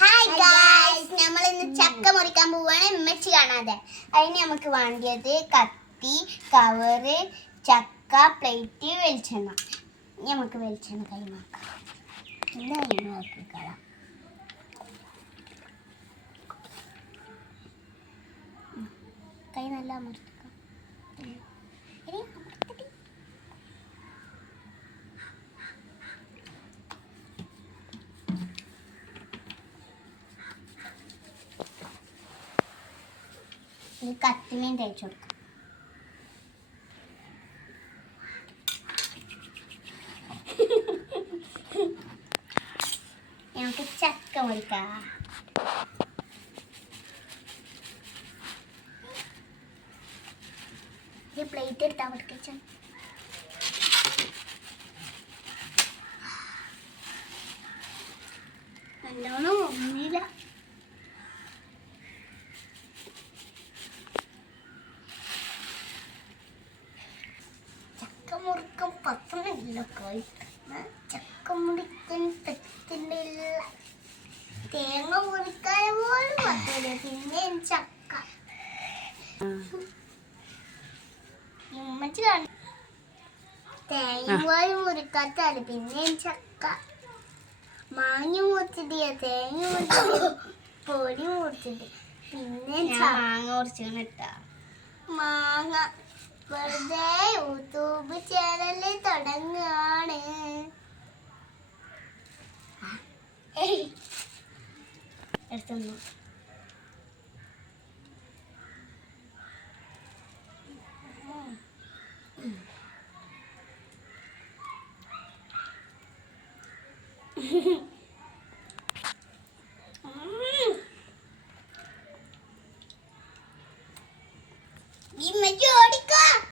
Hi guys, നമ്മൾ ഇന്ന് ചക്ക മുറിക്കാൻ പോവാണ്. ഉമ്മച്ചി കാണാതെ. അതിന് നമുക്ക് വേണ്ടിയത് കത്തി, കവറ്, ചക്ക, പ്ലേറ്റ്, വെളിച്ചെണ്ണ. നമുക്ക് വെളിച്ചെണ്ണ കൈമാക്കാം. കൈ നല്ല അമർത്തിക്കാം. കത്തിമീൻ തേച്ച് കൊടുക്കാം. നമുക്ക് ചക്ക മുറിക്കാം. ഈ പ്ലേറ്റ് എടുത്താൽ മുറിക്ക. നല്ലോണം ഒന്നില്ല. മുറിക്കാൻ പറ്റുന്നില്ല. ചക്ക മുറിക്കാൻ പറ്റുന്നില്ല. തേങ്ങ മുറിക്കാൻ പോലും പറ്റില്ല. പിന്നെ ചക്ക ഉമ്മച്ചി കാണും. തേങ്ങ പോലും മുറിക്കാത്തല്ല. പിന്നെ ചക്ക മാങ്ങ മുറിച്ചിട്ട്, തേങ്ങ മുറിച്ചിട്ട്, പൊടി മുറിച്ചിട്ട്, പിന്നെ മാങ്ങ മുറിച്ചിട്ടാ. മാങ്ങ വെറുതെ യൂട്യൂബ് ചാനൽ തുടങ്ങാണ്. എടുത്തു ഈ മജോടി